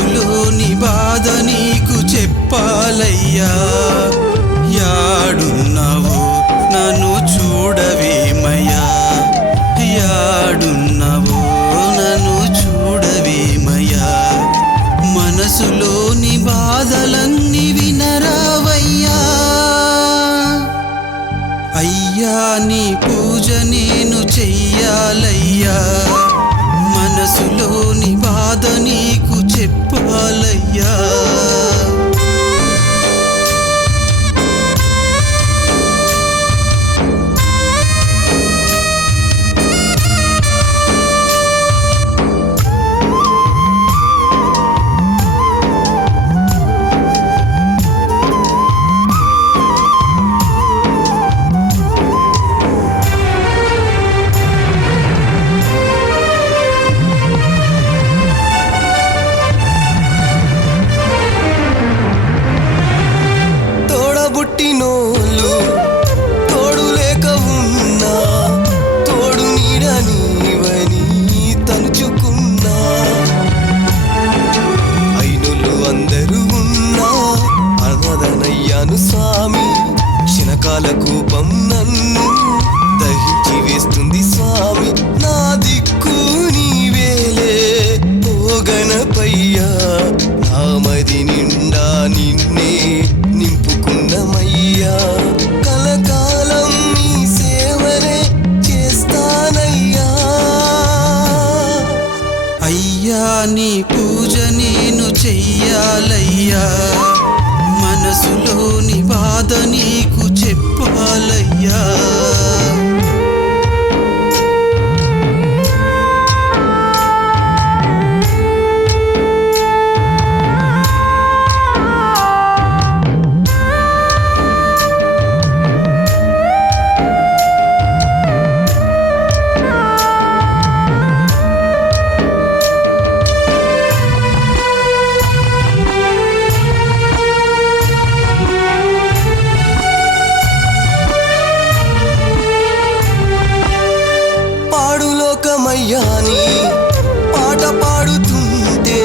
మనసులోని బాధ నీకు చెప్పాలయ్యా. యాడున్నావో నన్ను చూడవేమయ్యా, యాడున్నావో నన్ను చూడవేమయ్యా. మనసులోని బాధలన్నీ వినరావయ్యా. అయ్యా నీ పూజ నేను చెయ్యాలయ్యా, మనసులోని బాధ నీకు చెప్పాలయ్యా. పుట్టినోళ్ళు తోడు లేక ఉన్నా, తోడు నీడ నీవని తలుచుకున్నా. అయినోళ్ళు అందరూ ఉన్నా అన్నదనయ్యాను స్వామి. క్షణకాల కోపం నన్ను దహించి వేస్తుంది స్వామి. నా దిక్కు నీవేలే ఓ గణపయ్యా, నా మది నిండా నిన్నే నింపుకున్నమయ్యా. కలకాలం నీ సేవనే చేస్తానయ్యా. అయ్యా నీ పూజ నేను చెయ్యాలయ్యా, మనసులోని బాధ నీకు చెప్పాలయ్యా. లోకమయ్యాని పాట పాడుతుంటే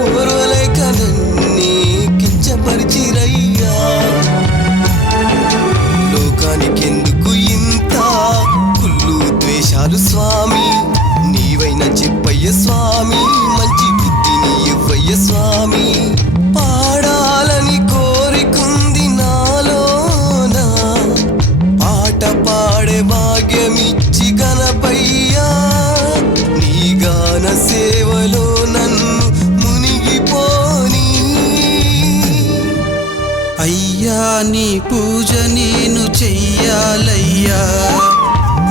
ఓర్వలేక నన్నే కించపరిచిరయ్యా. లోకానికెందుకు ఇంత కుళ్ళు ద్వేషాలు స్వామి? నీవైనా చెప్పయ్య స్వామి, మంచి బుద్ధిని ఇవ్వయ్య స్వామి. పాడాలని కోరికుంది నాలోనా, పాట పాడే భాగ్యమిచ్చి గణపయ్యా. నీ గాన సేవలో నన్ను మునిగిపోని. అయ్యా నీ పూజ నేను చెయ్యాలయ్యా,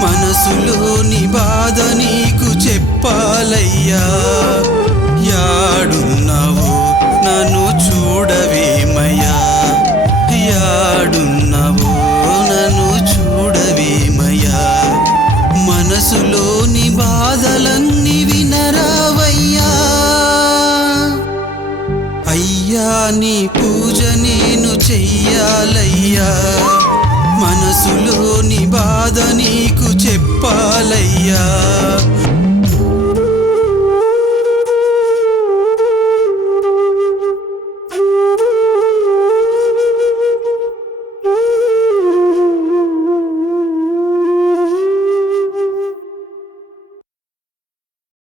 మనసులోని బాధ నీకు చెప్పాలయ్యా. యాడున్నావో నన్ను చూడవేమయ్యా, యాడున్నావో నన్ను చూడవేమయ్యా. మనసులోని బాధలన్నీ వినరావయ్యా. అయ్యా నీ పూజ నేను చెయ్యాలయ్యా, మనసులోని బాధ నీకు చెప్పాలయ్యా.